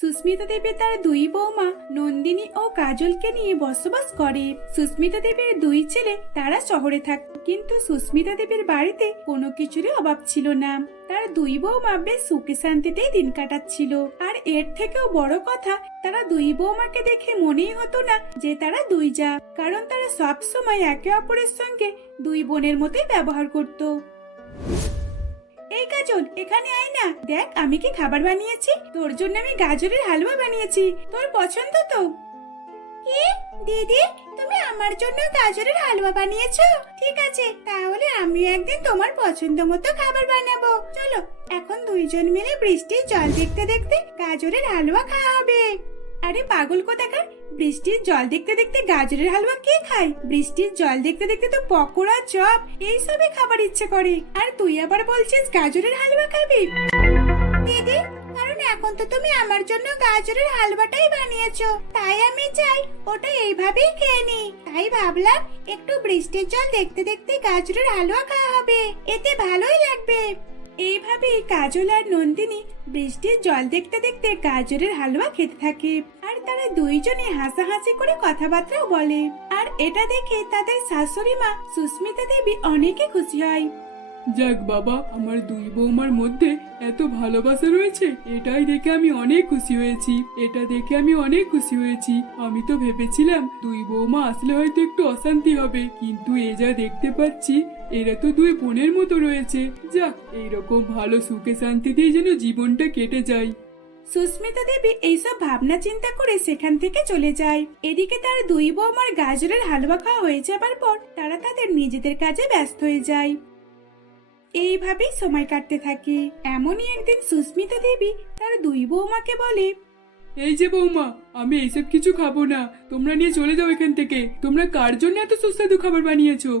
সুস্মিতা দেবী তার দুই বৌমা নন্দিনী ও কাজলকে নিয়ে বসবাস করে। সুস্মিতা দেবীর দুই ছেলে তারা শহরে থাকত কিন্তু সুস্মিতা দেবীর বাড়িতে কোনো কিছুরই অভাব ছিল না। তার দুই বৌমা বেশ সুখে শান্তিতেই দিন কাটাচ্ছিল। আর এর থেকেও বড় কথা, তারা দুই বৌমাকে দেখে মনেই হতো না যে তারা দুই যা, কারণ তারা সব সময় একে অপরের সঙ্গে দুই বোনের মতোই ব্যবহার করত। এই কাজল, এখানে আয় না। দেখ, আমি কি খাবার বানিয়েছি? তোর জন্য আমি গাজরের হালুয়া বানিয়েছি। তোর পছন্দ তো? কি? দিদি, তুমি আমার জন্য গাজরের হালুয়া বানিয়েছো? ঠিক আছে, তাহলে আমি একদিন তোমার পছন্দ মতো খাবার বানাবো। চলো, এখন দুইজন মিলে বৃষ্টির জল দেখতে দেখতে গাজরের হালুয়া খাওয়া হবে। আরে পাগল কো কোথাকার? বৃষ্টির জল দেখতে দেখতে গাজরের হালুয়া কে খায়? বৃষ্টির জল দেখতে দেখতে তো পকোড়া, চপ এইসবই খাবার ইচ্ছে করে। আর তুই আবার বলছিস গাজরের হালুয়া খাবি? দিদি, কারণ এখন তো তুমি আমার জন্য গাজরের হালুয়াটাই বানিয়েছো। তাই আমি চাই ওটা এইভাবেই খেয়ে নি। তাই ভাবলাম একটু বৃষ্টির জল দেখতে দেখতে গাজরের হালুয়া খাওয়া হবে। এতে ভালোই লাগবে। এইভাবেই কাজল আর নন্দিনী বৃষ্টির জল দেখতে দেখতে গাজরের হালুয়া খেতে থাকে। আর তারা দুইজনে হাসাহাসি করে কথাবার্তাও বলে। আর এটা দেখে তাদের শাশুড়ি মা সুস্মিতা দেবী অনেকে খুশি হয়। যাক বাবা, আমার দুই বৌমার মধ্যে এত ভালোবাসা রয়েছে, এটাই দেখে আমি অনেক খুশি হয়েছি, এটা দেখে আমি অনেক খুশি হয়েছি। আমি তো ভেবেছিলাম দুই বৌমা আসলে হয়তো একটু অশান্তি হবে, কিন্তু এ যা দেখতে পাচ্ছি, এরা তো দুই বোনের মতো রয়েছে। যাক, এইরকম ভালো সুখে শান্তিতেই যেন জীবনটা কেটে যায়। সুস্মিতা দেবী এইসব ভাবনা চিন্তা করে সেখান থেকে চলে যায়। এদিকে তার দুই বৌমার গাজরের হালুয়া খাওয়া হয়ে যাবার পর তারা তাদের নিজেদের কাজে ব্যস্ত হয়ে যায়। এইভাবেই সময় কাটতে থাকে। এমনই একদিন সুস্মিতা দেবী তার দুই বৌমাকে বলে এই যে বৌমা আমি এইসব কিছু খাব না। তোমরা নিয়ে চলে যাও এখান থেকে। তোমরা কার জন্য এত সুস্বাদু খাবার বানিয়েছো?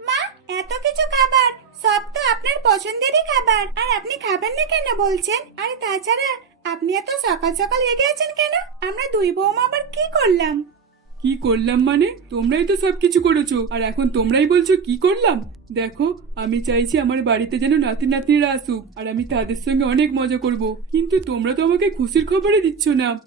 মা এত কিছু খাবার? সব তো আপনার পছন্দেরই খাবার। আর আপনি খাবেন না কেন বলছেন? আর তাছাড়া আপনি এত সকাল সকাল রেগে আছেন কেন? আমরা দুই বৌমা আবার কি করলাম? কি করলাম মানে? তোমরাই তো সব কিছু করেছ। আর এখন তোমরাই বলছো কি করলাম? দেখো, আমি চাইছি আমার বাড়িতে যেন নাতি নাতনিরা আসুক, আর আমি তাদের সঙ্গে অনেক মজা করব। কিন্তু তোমরা তো আমাকে খুশির খবরই দিচ্ছ না।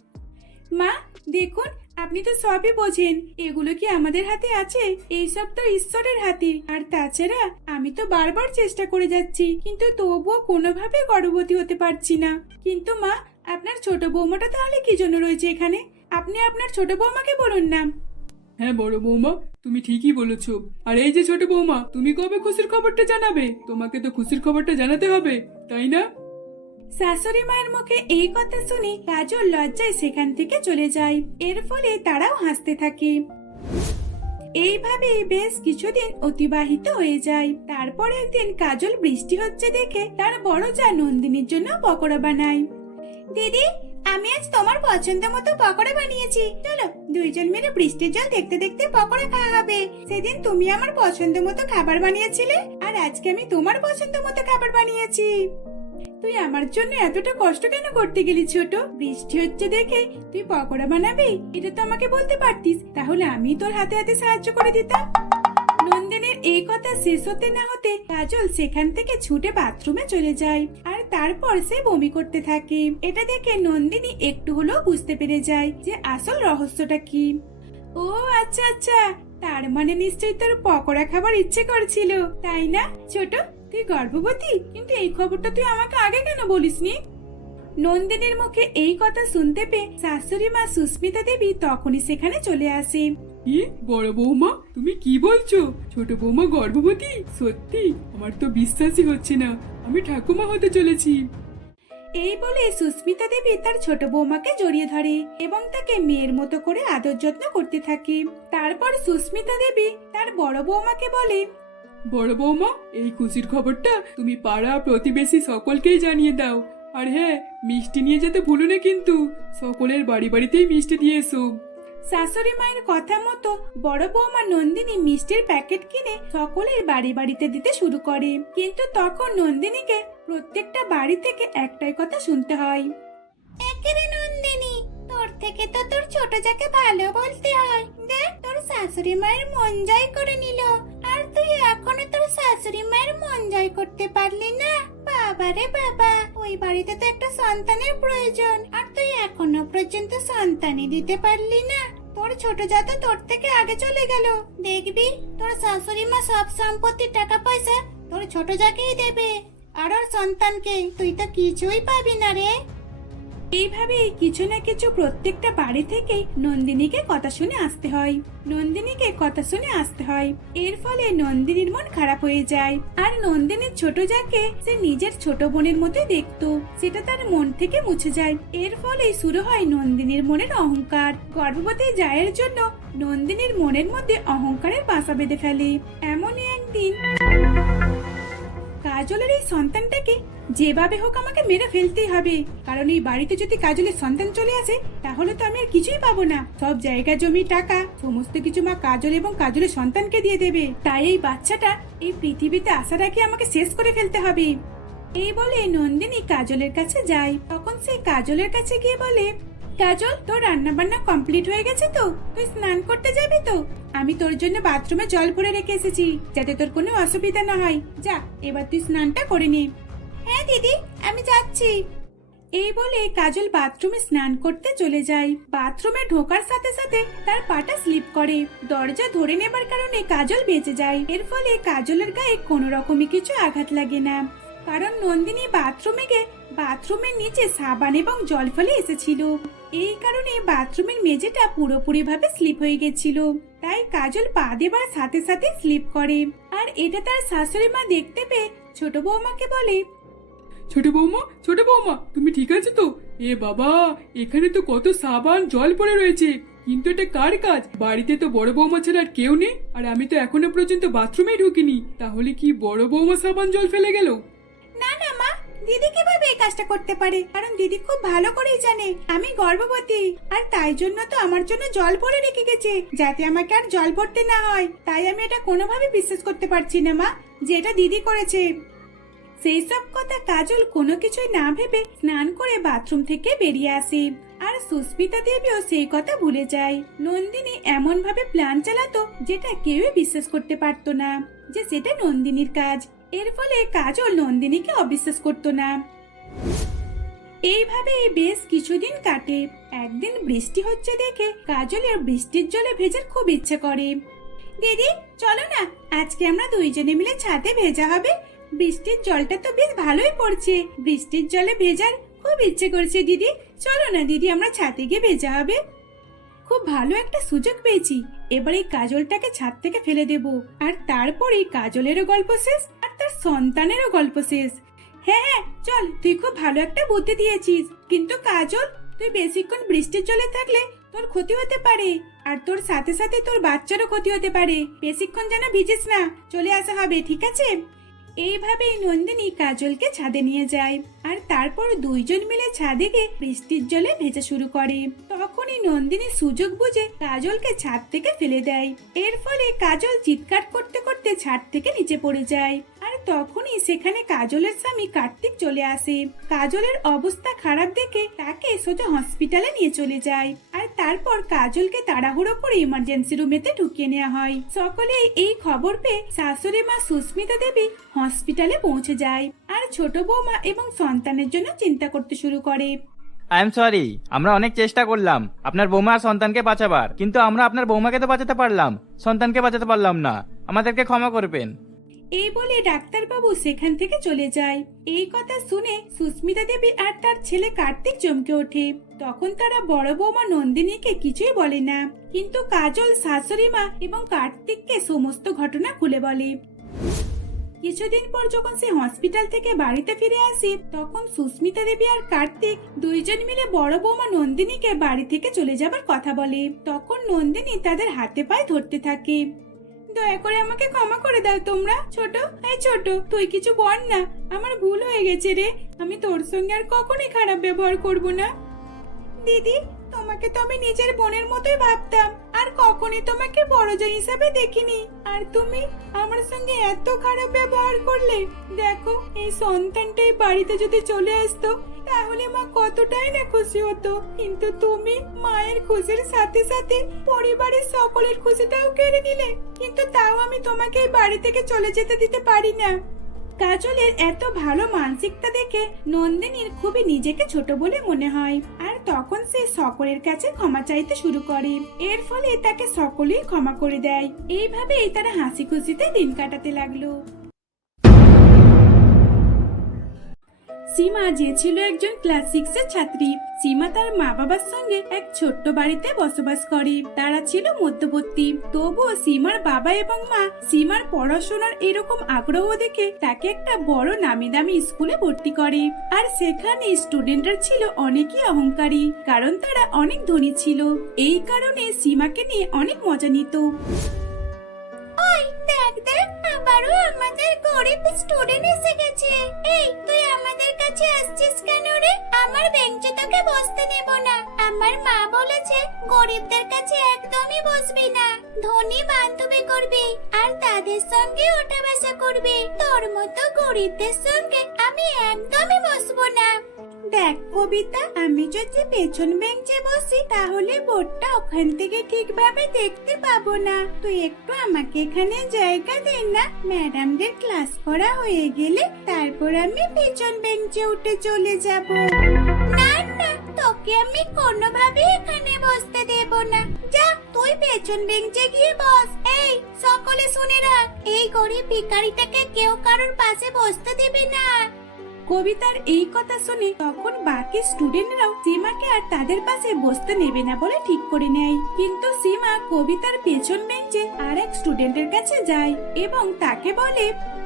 মা, দেখুন, আপনি তো সবই বোঝেন। এগুলো কি আমাদের হাতে আছে? এইসব তো ঈশ্বরের হাতে। আর তাছাড়া, আমি তো বারবার চেষ্টা করে যাচ্ছি, কিন্তু তবুও কোনোভাবে গর্ভবতী হতে পারছি না। কিন্তু মা, আপনার ছোট বৌমাটা তাহলে কি জন্য রয়েছে এখানে? আপনি আপনার ছোট বৌমাকে বলুন না। হ্যাঁ বড় বৌমা তুমি ঠিকই বলেছ। আর এই যে ছোট বৌমা তুমি কবে খুশির খবরটা জানাবে? তোমাকে তো খুশির খবরটা জানাতে হবে তাই না? শাশুড়ি মায়ের মুখে এই কথা শুনে কাজল লজ্জায় সেখান থেকে চলে যায়। এর ফলে তারাও হাসতে থাকে। এইভাবে বেশ কিছুদিন অতিবাহিত হয়ে যায়। তারপর একদিন কাজল বৃষ্টি হচ্ছে দেখে তার বড় যা নন্দিনীর জন্য পকোড়া বানায়। দিদি আমি আজ তোমার পছন্দ মতো পকোড়া বানিয়েছি। চলো, দুইজন মিলে বৃষ্টির জল দেখতে দেখতে পকোড়া খাওয়া হবে। সেদিন তুমি আমার পছন্দ মতো খাবার বানিয়েছিলে, আর আজকে আমি তোমার পছন্দ মতো খাবার বানিয়েছি। তুই আমার জন্য এতটা কষ্ট কেন করতে গেলি ছোট? বৃষ্টি হচ্ছে দেখে তুই পকোড়া বানাবি? এটা তো আমাকে বলতে পারতিস। তাহলে আমি তোর হাতে হাতে সাহায্য করে দিতাম। নন্দিনীর এই কথা শেষ হতে না হতে কাজল সেখান থেকে ছুটে বাথরুমে চলে যায়। আর তারপর সে বমি করতে থাকে। এটা দেখে নন্দিনী একটু হলেও বুঝতে পেরে যায় যে আসল রহস্যটা কি। ও আচ্ছা আচ্ছা তার মানে নিশ্চয়ই তোর পকোড়া খাবার ইচ্ছে করছিল, তাই না? ছোট, তুই গর্ভবতী, কিন্তু এই খবরটা তুই আমাকে আগে কেন বলিসনি? নন্দিনীর মুখে এই কথা শুনতে পেয়ে শাশুড়ি মা সুস্মিতা দেবী তখনই সেখানে চলে আসে। কি? বড় বৌমা, তুমি কি বলছো? ছোট বৌমা গর্ভবতী? সত্যি? আমার তো বিশ্বাসই হচ্ছে না। আমি ঠাকুমা হতে চলেছি। এই বলে সুস্মিতা দেবী তার ছোট বৌমাকে জড়িয়ে ধরে এবং তাকে মেয়ের মতো করে আদর যত্ন করতে থাকে। তারপর সুস্মিতা দেবী তার বড় বৌমাকে বলে বড় বৌমা এই খুশির খবরটা তুমি পাড়া প্রতিবেশী সকলকেই জানিয়ে দাও। আর হ্যাঁ মিষ্টি নিয়ে যেতে ভুলো না কিন্তু। সকলের বাড়ি বাড়িতেই মিষ্টি দিয়ে এসো। শাশুড়ি মায়ের কথা মতো বড় বৌমা নন্দিনী মিষ্টির প্যাকেট কিনে সকলের বাড়ি বাড়িতে দিতে শুরু করে। কিন্তু তখন নন্দিনীকে প্রত্যেকটা বাড়ি থেকে একটাই কথা শুনতে হয়। একেরে নন্দিনী, তোর থেকে তো তোর ছোট যাকে ভালো বলতে হয়। দেখ, তোর শাশুড়ি মায়ের মন জয় করে নিল। তুই এখনও তোর শাশুড়ি মায়ের মন জয় করতে পারলি না? বাবা বাবারে বাবা, ওই বাড়িতে তো একটা সন্তানের প্রয়োজন। আর তুই এখনও পর্যন্ত সন্তানই দিতে পারলি না। তোর ছোট জাত তোর থেকে আগে চলে গেল। দেখবি, তোর শাশুড়ি মা সব সম্পত্তির টাকা পয়সা তোর ছোট জাকেই দেবে। আর ওর সন্তানকে তুই তো কিছুই পাবি না রে। এইভাবে কিছু না কিছু প্রত্যেকটা বাড়ি থেকেই নন্দিনীকে কথা শুনে আসতে হয়। নন্দিনীকে কথা শুনে আসতে হয়। এর ফলে নন্দিনীর মন খারাপ হয়ে যায়। আর নন্দিনীর ছোট যাকে সে নিজের ছোট বোনের মতোই দেখত, সেটা তার মন থেকে মুছে যায়। এর ফলে শুরু হয় নন্দিনীর মনের অহংকার। গর্ভবতী জায়ের জন্য নন্দিনীর মনের মধ্যে অহংকারের বাসা বেঁধে ফেলে। এমনই একদিন কাজলের এই সন্তানটাকে যেভাবে হোক আমাকে মেরে ফেলতেই হবে। কারণ এই বাড়িতে যদি কাজলের সন্তান চলে আসে, তাহলে তো আমি আর কিছুই পাবো না। সব জায়গা, জমি, টাকা, সমস্ত কিছু মা কাজল এবং কাজলের সন্তানকে দিয়ে দেবে। তাই এই বাচ্চাটা এই পৃথিবীতে আসার আগে আমাকে শেষ করে ফেলতে হবে। এই বলে নন্দিনী কাজলের কাছে যায়। তখন সে কাজলের কাছে গিয়ে বলে, কাজল, তোর রান্না বান্না কমপ্লিট হয়ে গেছে তো? তুই স্নান করতে যাবি তো? আমি তোর জন্য বাথরুমে জল ভরে রেখে এসেছি, যাতে তোর কোনো অসুবিধা না হয়। যা, এবার তুই স্নানটা করে নে। হ্যাঁ দিদি, আমি যাচ্ছি। এই বলে কাজল বাথরুমে স্নান করতে চলে যায়। বাথরুমে ঢোকার সাথে সাথে তার পাটা স্লিপ করে। দরজা ধরে নেবার কারণে কাজল বেঁচে যায়। এর ফলে কাজলের গায়ে কোনো রকমই কিছু আঘাত লাগে না। কারণ নন্দিনী বাথরুমে গিয়ে বাথরুমের নিচে সাবান এবং জল ফেলে এসেছিল। এই কারণে বাথরুমের মেঝেটা পুরোপুরি ভাবে স্লিপ হয়ে গেছিল। তাই কাজল পা দেবার সাথে সাথে স্লিপ করে। আর এটা তার শাশুড়ি মা দেখতে পেয়ে ছোট বৌমাকে বলে ছোট বৌমা ছোট বৌমা, তুমি ঠিক আছে তো? এ বাবা, এখানে তো কত সাবান, জল পড়ে রয়েছে। কিন্তু এটা কার কাজ? বাড়িতে তো বড় বৌমা ছাড়া আর কেউ নেই। আর আমি তো এখনও পর্যন্ত বাথরুমে ঢুকিনি। তাহলে কি বড় বৌমা সাবান, জল ফেলে গেল? না না, মা, দিদি কীভাবে এই কাজটা করতে পারে? কারণ দিদি খুব ভালো করেই জানে, আমি গর্ভবতী। আর তাই জন্য তো আমার জন্য জল ভরে রেখে গেছে, যাতে আমাকে আর জল ভরতে না হয়। তাই আমি এটা কোনোভাবে বিশ্বাস করতে পারছি না, মা, যে এটা দিদি করেছে। সেই সব কথা কাজল কোনো কিছুই না ভেবে স্নান করে বাথরুম থেকে বেরিয়ে আসে। আর সুস্মিতা দেবীও সেই কথা ভুলে যায়। নন্দিনী এমন ভাবে প্ল্যান চালাতো যেটা কেউই বিশ্বাস করতে পারতো না, যে সেটা নন্দিনীর কাজ। এর ফলে কাজল নন্দিনীকে অবিশ্বাস করতো না। এইভাবে বেশ কিছুদিন কাটে। একদিন বৃষ্টি হচ্ছে দেখে কাজলের বৃষ্টির জলে ভেজার খুব ইচ্ছে করে। দিদি, চলো না, আজকে আমরা দুইজনে মিলে ছাদে ভেজা হবে। বৃষ্টির জলটা তো বেশ ভালোই পড়ছে। বৃষ্টির জলে ভেজার খুব ইচ্ছে করছে, দিদি। চলো না, দিদি, আমরা ছাদে গিয়ে ভেজা হবে। খুব ভালো একটা সুযোগ পেয়েছি। এবার এই কাজলটাকে ছাদ থেকে ফেলে দেব। আর তারপরেই কাজলেরও গল্প শেষ, আর তার সন্তানেরও গল্প শেষ। হ্যাঁ হ্যাঁ চল, তুই খুব ভালো একটা বুদ্ধি দিয়েছিস। কিন্তু কাজল, তুই বেশিক্ষণ বৃষ্টির জলে থাকলে তোর ক্ষতি হতে পারে। আর তোর সাথে সাথে তোর বাচ্চারও ক্ষতি হতে পারে। বেশিক্ষণ যেন ভিজিস না, চলে আসা হবে, ঠিক আছে? এইভাবেই নন্দিনী কাজলকে ছাদে নিয়ে যায়। আর তারপর দুইজন মিলে ছাদে গিয়ে বৃষ্টির জলে ভেজে শুরু করে। তখনই নন্দিনী সুযোগ বুঝে কাজলকে ছাদ থেকে ফেলে দেয়। এর ফলে কাজল চিৎকার করতে করতে ছাদ থেকে নিচে পড়ে যায়। তখনই সেখানে কাজলের স্বামী কার্তিক চলে আসে। কাজলের অবস্থা খারাপ দেখে তাকে সোজা হসপিটালে নিয়ে চলে যায়। আর তারপর কাজলকে তাড়াহুড়ো করে ইমার্জেন্সি রুমেতে ঢুকিয়ে নেওয়া হয়। সকলে এই খবর পেয়ে শাশুড়ি মা সুস্মিতা দেবী হসপিটালে পৌঁছে যায়। আর ছোট বৌমা এবং সন্তানের জন্য চিন্তা করতে শুরু করে। আই এম সরি আমরা অনেক চেষ্টা করলাম। আপনার বৌমা আর সন্তানকে বাঁচাবার। কিন্তু আমরা আপনার বৌমাকে তো বাঁচাতে পারলাম। সন্তানকে বাঁচাতে পারলাম না। আমাদেরকে ক্ষমা করবেন। এই বলে ডাক্তারবাবু সেখান থেকে চলে যায়। এই কথা শুনে সুস্মিতা দেবী আর তার ছেলে কার্তিক চমকে ওঠে। তখন তারা বড় বৌমা নন্দিনীকে কিছুই বলে না, কিন্তু কাজল, শাশুড়ি মা এবং কার্তিককে সমস্ত ঘটনা খুলে বলে। কিছুদিন পর যখন সে হসপিটাল থেকে বাড়িতে ফিরে আসে, তখন সুস্মিতা দেবী আর কার্তিক দুইজন মিলে বড় বৌমা নন্দিনীকে বাড়ি থেকে চলে যাবার কথা বলে। তখন নন্দিনী তাদের হাতে পায়ে ধরতে থাকে। দয়া করে আমাকে ক্ষমা করে দাও তোমরা। ছোট, এই ছোট, তুই কিছু বল না। আমার ভুল হয়ে গেছে রে। আমি তোর সঙ্গে আর কখনোই খারাপ ব্যবহার করব না। দিদি, তোমাকে তো আমি নিজের বোনের মতোই ভাবতাম। আর কখনই তোমাকে বড় জন হিসাবে দেখিনি। আর তুমি আমার সঙ্গে এত খারাপ ব্যবহার করলে, দেখো, এই সন্তানটাই বাড়িতে যদি চলে আসতো তাহলে মা কতটাই না খুশি হতো। কিন্তু তুমি মায়ের খুশির সাথে সাথে পরিবারের সকলের খুশিটাও কেড়ে নিলে। কিন্তু তাও আমি তোমাকে এই বাড়ি থেকে চলে যেতে দিতে পারি না। কাজলের এত ভালো মানসিকতা দেখে নন্দিনীর খুবই নিজেকে ছোট বলে মনে হয়। আর তখন সে সকলের কাছে ক্ষমা চাইতে শুরু করে। এর ফলে তাকে সকলেই ক্ষমা করে দেয়। এইভাবেই তারা হাসি খুশিতে দিন কাটাতে লাগল। সীমা যে ছিল একজন ক্লাস সিক্স এর ছাত্রী। সীমা তার মা বাবার সঙ্গে এক ছোট্ট বাড়িতে বসবাস করে। তারা ছিল মধ্যবর্তী। তবুও সীমার বাবা এবং মা সীমার পড়াশোনার এরকম আগ্রহ দেখে তাকে একটা বড় নামি দামি স্কুলে ভর্তি করে। আর সেখানে স্টুডেন্টরা ছিল অনেকই অহংকারী, কারণ তারা অনেক ধনী ছিল। এই কারণে সীমাকে নিয়ে অনেক মজা নিত। দেখ দেখ। আবারও আমাদের গরিব স্টুডেন্ট এসে গেছে। এই, তুই আমাদের কাছে আসছিস কেন রে? আমার বেঞ্চে তোকে বসতে নেব না। আমার মা বলেছে, গরিবদের কাছে একদমই বসবি না। ধনী বান্ধবী করবি, আর তাদের সঙ্গে ওঠা বসা করবি। তোর মতো গরিবদের সঙ্গে আমি একদমই বসবো না। দেখ কবিতা, আমি যদি পেছন বেঞ্চে বসি, তাহলে বোর্ডটা ওখান থেকে ঠিকভাবে দেখতে পাবো না। তুই একটু আমাকে এখানে জায়গা দে না। ম্যাডামদের ক্লাস করা হয়ে গেলে তারপর আমি পেছন বেঞ্চে উঠে চলে যাব। না না, তোকে আমি কোনোভাবে এখানে বসতে দেব না। যা, তুই পেছন বেঞ্চে গিয়ে বস। এই, সকলে শুনে রাখ, এই গরিব ভিখারিটাকে কেউ কারোর পাশে বসতে দেবে না। কবিতার এই কথা শুনে তখন বাকি স্টুডেন্টরাও সীমাকে আর তাদের পাশে বসতে নেবে না বলে ঠিক করে নেয়। কিন্তু সীমা কবিতার পেছন বেঞ্চে আর এক স্টুডেন্টের কাছে যায় এবং তাকে বলে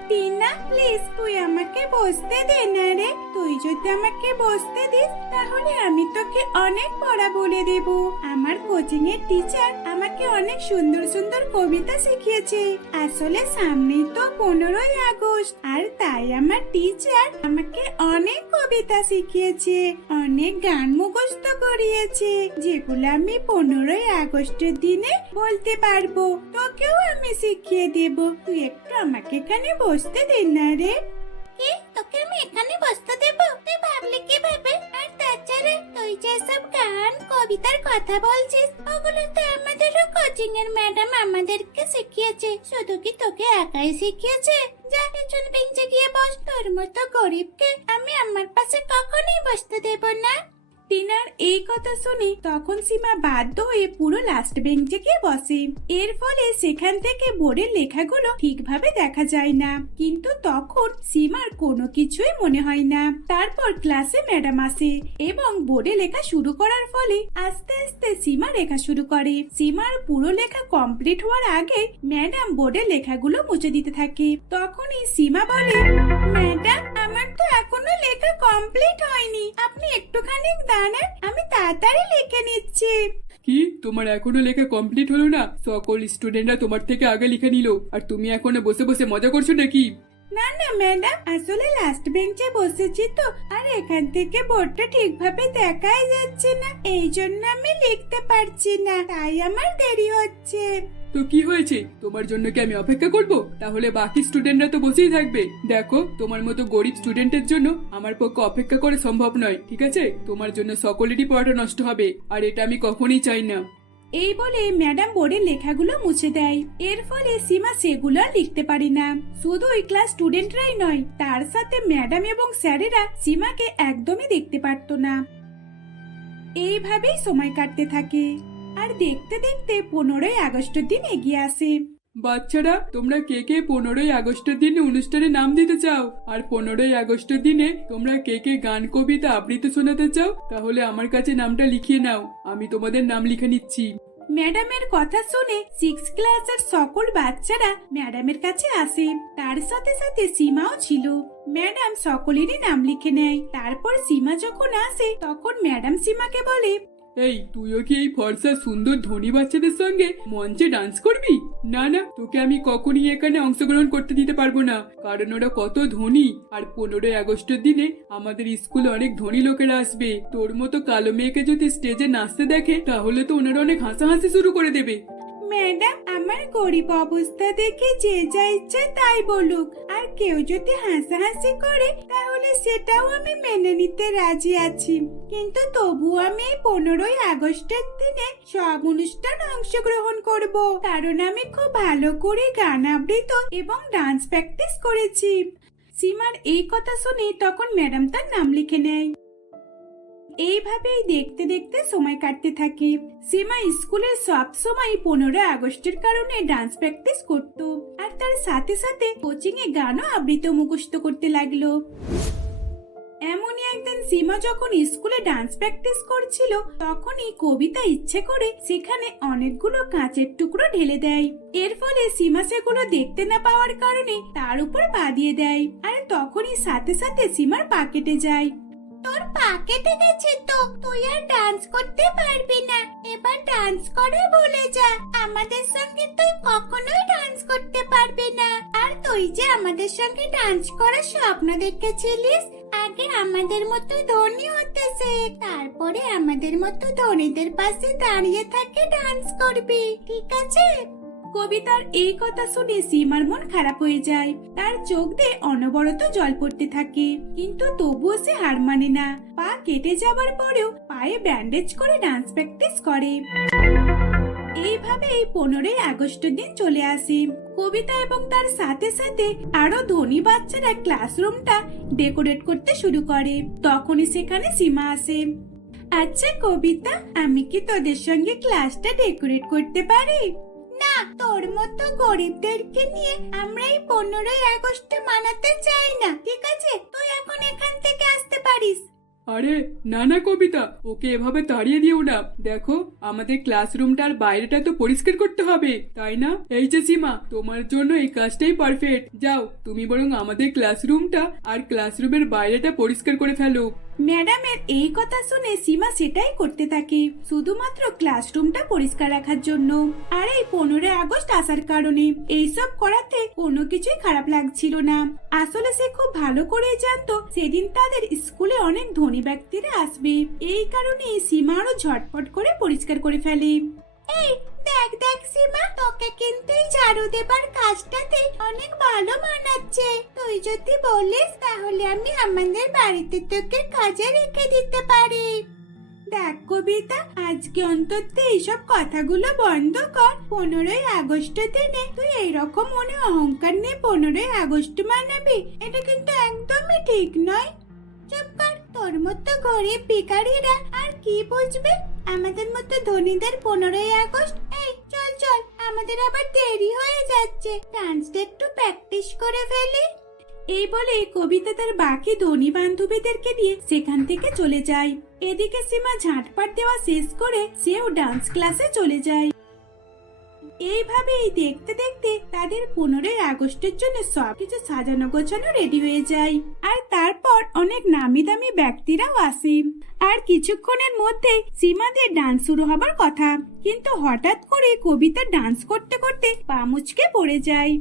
টিনা প্লিজ তুই আমাকে বসতে দে না রে। তুই যদি আমাকে বসতে দিস, তাহলে আমি তোকে অনেক পড়া বলে দেব। আমার কোচিং এর টিচার আমাকে অনেক সুন্দর সুন্দর কবিতা শিখিয়েছে। আসলে সামনেই তো পনেরোই আগস্ট, আর তাই আমার টিচার আমাকে অনেক কবিতা শিখিয়েছে, অনেক গান মুখস্থ করিয়েছে। যেগুলো আমি পনেরোই আগস্টের দিনে বলতে পারব, তোকেও আমি শিখিয়ে দেব। তুই একটু আমাকে এখানে বসতে দে না রে। কি? তোকে আমি এখানে বসতে দেব? তুই ভাবলি কীভাবে আর তাছাড়া তুই যেসব গান, কবিতার কথা বলছিস, ওগুলো তো আমাদেরও কোচিং এর ম্যাডাম আমাদেরকে শিখিয়েছে। শুধু কি তোকে একাই শিখিয়েছে? যা পেছন বেঞ্চে গিয়ে বস, তোর মতো গরিবকে আমি আমার পাশে কখনোই বসতে দেব না। এই কথা শুনে তখন সীমা বাধ্য হয়ে পুরো লাস্ট বেঞ্চে গিয়ে বসে। এর ফলে সেখান থেকে বোর্ডের লেখাগুলো ঠিকভাবে দেখা যায় না। কিন্তু তখন সীমার কোনো কিছুই মনে হয় না। তারপর ক্লাসে ম্যাডাম আসে এবং বোর্ডে লেখা শুরু করার ফলে আস্তে আস্তে সীমা লেখা শুরু করে। সীমার পুরো লেখা কমপ্লিট হওয়ার আগে ম্যাডাম বোর্ডে লেখাগুলো মুছে দিতে থাকে। তখনই সীমা বলে ম্যাডাম আমার তো এখনও লেখা কমপ্লিট হয়নি। আপনি একটুখানি দাঁড়ান আমি তাড়াতাড়ি লিখে নিচ্ছি। কি? তোমার এখনও লেখা কমপ্লিট হলো না? সকল স্টুডেন্টরা তোমার থেকে আগে লিখে নিল। আর তুমি এখনও বসে বসে মজা করছ নাকি? না না ম্যাডাম আসলে লাস্ট বেঞ্চে বসেছি তো। আর এখান থেকে বোর্ডটা ঠিকভাবে দেখাই যাচ্ছে না। এই জন্য আমি লিখতে পারছি না। তাই আমার দেরি হচ্ছে। তো কি হয়েছে? তোমার জন্য কি আমি অপেক্ষা করব? তাহলে বাকি স্টুডেন্টরা তো বসেই থাকবে। দেখো, তোমার মতো গরিব স্টুডেন্টের জন্য আমার পক্ষে অপেক্ষা করে সম্ভব নয়, ঠিক আছে? তোমার জন্য সকলেরই পড়াটা নষ্ট হবে, আর এটা আমি কখনই চাই না। এই বলে ম্যাডাম বোর্ডের লেখাগুলো মুছে দেয়। এর ফলে সীমা সেগুলো লিখতে পারে না। শুধু ওই ক্লাস স্টুডেন্টরাই নয়, তার সাথে ম্যাডাম এবং স্যারেরা সীমাকে একদমই দেখতে পারতো না। এইভাবেই সময় কাটতে থাকে। আর দেখতে দেখতে পনেরোই আগস্টের দিন এগিয়ে আসে। বাচ্চারা তোমরা কে কে পনেরোই আগস্টের দিনে অনুষ্ঠানে নাম দিতে চাও? আর পনেরোই আগস্টের দিনে তোমরা কে কে গান কবিতা আবৃত্তি শোনাতে চাও? তাহলে আমার কাছে নামটা লিখিয়ে নাও। আমি তোমাদের নাম লিখে নিচ্ছি। ম্যাডামের কথা শুনে সিক্স ক্লাসের সকল বাচ্চারা ম্যাডামের কাছে আসে। তার সাথে সাথে সীমাও ছিল। ম্যাডাম সকলেরই নাম লিখে নেয়। তারপর সীমা যখন আসে তখন ম্যাডাম সীমাকে বলে এই, তুইও কি এই ফর্সা সুন্দর ধনী বাচ্চাদের সঙ্গে মঞ্চে ডান্স করবি? না না, তোকে আমি কখনই এখানে অংশগ্রহণ করতে দিতে পারব না। কারণ ওরা কত ধনী। আর পনেরোই আগস্টের দিনে আমাদের স্কুলে অনেক ধনী লোকেরা আসবে। তোর মতো কালো মেয়েকে যদি স্টেজে নাচতে দেখে, তাহলে তো ওনারা অনেক হাসাহাসি শুরু করে দেবে। ম্যাডাম, আমার গরিব অবস্থা দেখে যে যা ইচ্ছে তাই বলুক। আর কেউ যদি হাসাহাসি করে, তাহলে সেটাও আমি মেনে নিতে রাজি আছি। কিন্তু তবু আমি এই পনেরোই আগস্টের দিনে সব অনুষ্ঠান অংশগ্রহণ করব। কারণ আমি খুব ভালো করে গান আবৃত এবং ডান্স প্র্যাকটিস করেছি। সীমার এই কথা শুনে তখন ম্যাডাম তার নাম লিখে নেয়। এইভাবেই দেখতে দেখতে সময় কাটতে থাকে। সীমা স্কুলে সব সময় পনেরো আগস্টের কারণে ডান্স প্র্যাকটিস করত আর তার সাথে সাথে কোচিং এ গানও আবৃত মুখস্থ করতে লাগল। এমনই একদিন সীমা যখন স্কুলে ডান্স প্র্যাকটিস করছিল, তখনই কবিতা ইচ্ছে করে সেখানে অনেকগুলো কাঁচের টুকরো ঢেলে দেয়। এর ফলে সীমা সেগুলো দেখতে না পাওয়ার কারণে তার উপর পা দিয়ে দেয় আর তখনই সাথে সাথে সীমার পা কেটে যায়। তোর পা কেটে তো। তুই আর ডান্স করতে পারবি না। এবার ডান্স করে ভুলে যা। আমাদের সঙ্গে তুই কখনোই ডান্স করতে পারবি না। আর তুই যে আমাদের সঙ্গে ডান্স করার স্বপ্ন দেখেছিলিস, আগে আমাদের মতো ধনী হতে তারপরে আমাদের মতো ধনীদের পাশে দাঁড়িয়ে থাকে ডান্স করবি। ঠিক আছে? কবিতার এই কথা শুনে সীমার মন খারাপ হয়ে যায়। তার চোখ দিয়ে অনবরত জল পড়তে থাকে। কিন্তু তবুও সে হার মানে না। পা কেটে যাবার পরেও পায়ে ব্যান্ডেজ করে ডান্স প্র্যাকটিস করে। এইভাবে এই পনেরোই আগস্টের দিন চলে আসে। কবিতা এবং তার সাথে সাথে আরও ধনী বাচ্চারা ক্লাসরুমটা ডেকোরেট করতে শুরু করে। তখনই সেখানে সীমা আসে। আচ্ছা কবিতা, আমি কি তোদের সঙ্গে ক্লাসটা ডেকোরেট করতে পারি? তোর মতো গরিবদেরকে নিয়ে আমরা এই পনেরোই আগস্ট মানাতে চাই না, ঠিক আছে? তুই এখন এখান থেকে আসতে পারিস। আরে, না না কবিতা, ওকে এভাবে তাড়িয়ে দিও না। দেখো, আমাদের ক্লাসরুমটার বাইরেটা তো পরিষ্কার করতে হবে, তাই না? এই যে সীমা, তোমার জন্য এই কাজটাই পারফেক্ট যাও, তুমি বরং আমাদের ক্লাসরুমটা আর ক্লাসরুমের বাইরেটা পরিষ্কার করে ফেলো। ম্যাডামের এই কথা শুনে সীমা সেটাই করতে থাকে, শুধুমাত্র ক্লাসরুমটা পরিষ্কার রাখার জন্য। আর এই পনেরোই আগস্ট আসার কারণে এইসব করাতে কোনো কিছুই খারাপ লাগছিল না। আসলে সে খুব ভালো করে জানতো সেদিন তাদের স্কুলে অনেক ধনী ব্যক্তিরা আসবে। এই কারণে সীমা আরও ঝটপট করে পরিষ্কার করে ফেলে। এই, দেখ দেখ সীমা, তোকে কিন্তু এই ঝাড়ু দেবার কাজটাতে অনেক ভালো মানাচ্ছে। তুই যদি বলিস, তাহলে আমি আমাদের বাড়িতে তোকে কাজে রেখে দিতে পারি। দেখ কবিতা, আজকে অন্তত এইসব কথাগুলো বন্ধ কর। পনেরোই আগস্ট দিনে তুই এইরকম মনে অহংকার নিয়ে পনেরোই আগস্ট মানাবি, এটা কিন্তু একদমই ঠিক নয়। চুপ কর, তোর মতো গরিব ভিখারিরা আর কি বুঝবে? আমাদের মতো ধনীদের পনেরোই আগস্ট, এই চল চল, আমাদের আবার দেরি হয়ে যাচ্ছে। ডান্সটা একটু প্র্যাকটিস করে ফেলি। এই বলে কবিতা তার বাকি ধনী বান্ধবীদেরকে নিয়ে সেখান থেকে চলে যায়। এদিকে সীমা ঝাঁটপাট দেওয়া শেষ করে সেও ডান্স ক্লাসে চলে যায়। এইভাবেই দেখতে দেখতে তাদের পনেরোই আগস্টের জন্য সবকিছু সাজানো গোছানো রেডি হয়ে যায়। আর তারপর অনেক নামি দামি ব্যক্তিরাও আসে। আর কিছুক্ষণের মধ্যে সীমাদের ডান্স শুরু হবার কথা। কিন্তু হঠাৎ করে কবিতা ডান্স করতে করতে পা মুচকে পড়ে যায়।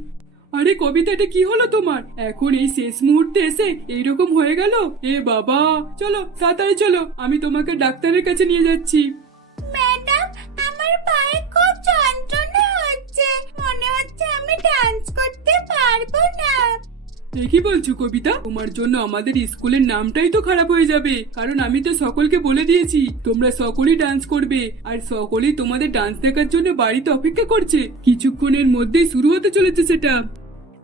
আরে কবিতা, এটা কি হলো তোমার? এখন এই শেষ মুহূর্তে এসে এইরকম হয়ে গেল? এ বাবা! চলো, তাড়াতাড়ি চলো, আমি তোমাকে ডাক্তারের কাছে নিয়ে যাচ্ছি। পারব না। এ কি বলছো কবিতা। তোমার জন্য আমাদের স্কুলের নামটাই তো খারাপ হয়ে যাবে। কারণ আমি তো সকলকে বলে দিয়েছি তোমরা সকলেই ডান্স করবে। আর সকলেই তোমাদের ডান্স দেখার জন্য বাড়িতে অপেক্ষা করছে। কিছুক্ষণের মধ্যেই শুরু হতে চলেছে সেটা।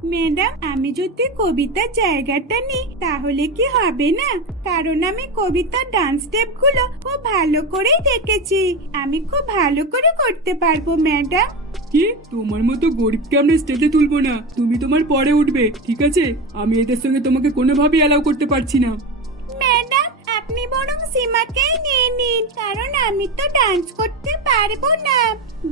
ম্যাডাম আমি যদি কবিতার জায়গাটা নিই তাহলে কি হবে না? কারণ আমি কবিতার ডান্স স্টেপগুলো খুব ভালো করেই দেখেছি। আমি খুব ভালো করে করতে পারব ম্যাডাম। কি? তোমার মতো গরিবকে আমরা স্টেজে তুলবো না। তুমি তোমার পরে উঠবে, ঠিক আছে? আমি এদের সঙ্গে তোমাকে কোনোভাবেই অ্যালাউ করতে পারছি না। ম্যাডাম, আপনি বরং সীমাকেই নিয়ে নিন, কারণ আমি তো ডান্স করতে পারব না।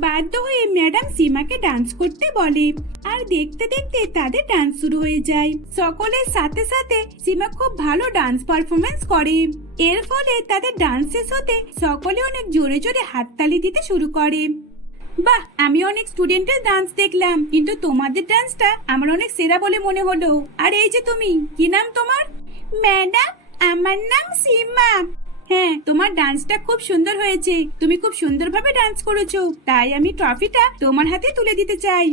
বাধ্য হয়ে ম্যাডাম সীমাকে ডান্স করতে বলে। আর দেখতে দেখতে তাদের ডান্স শুরু হয়ে যায়। সকলের সাথে সাথে সীমা খুব ভালো ডান্স পারফরমেন্স করে। এর ফলে তাদের ডান্স শেষ হতে সকলে অনেক জোরে জোরে হাততালি দিতে শুরু করে। বাহ আমি অনেক স্টুডেন্টের ডান্স দেখলাম, কিন্তু তোমাদের ডান্সটা আমার অনেক সেরা বলে মনে হলো। আর এই যে তুমি, কি নাম তোমার? ম্যাডাম, আমার নাম সীমা। হ্যাঁ তোমার ডান্সটা খুব সুন্দর হয়েছে। তুমি খুব সুন্দরভাবে ডান্স করেছ, তাই আমি ট্রফিটা তোমার হাতে তুলে দিতে চাই।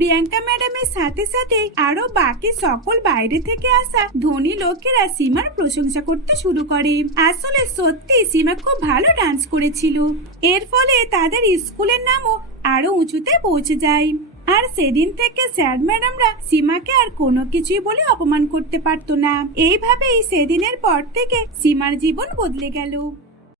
প্রিয়াঙ্কা ম্যাডামের সাথে সাথে আরও বাকি সকল বাইরে থেকে আসা ধনী লোকেরা সীমার প্রশংসা করতে শুরু করে। আসলে সত্যি সীমা খুব ভালো ডান্স করেছিল। এর ফলে তাদের স্কুলের নামও আরও উঁচুতে পৌঁছে যায়। আর সেদিন থেকে স্যার ম্যাডামরা সীমাকে আর কোনো কিছুই বলে অপমান করতে পারতো না। এইভাবেই সেদিনের পর থেকে সীমার জীবন বদলে গেল।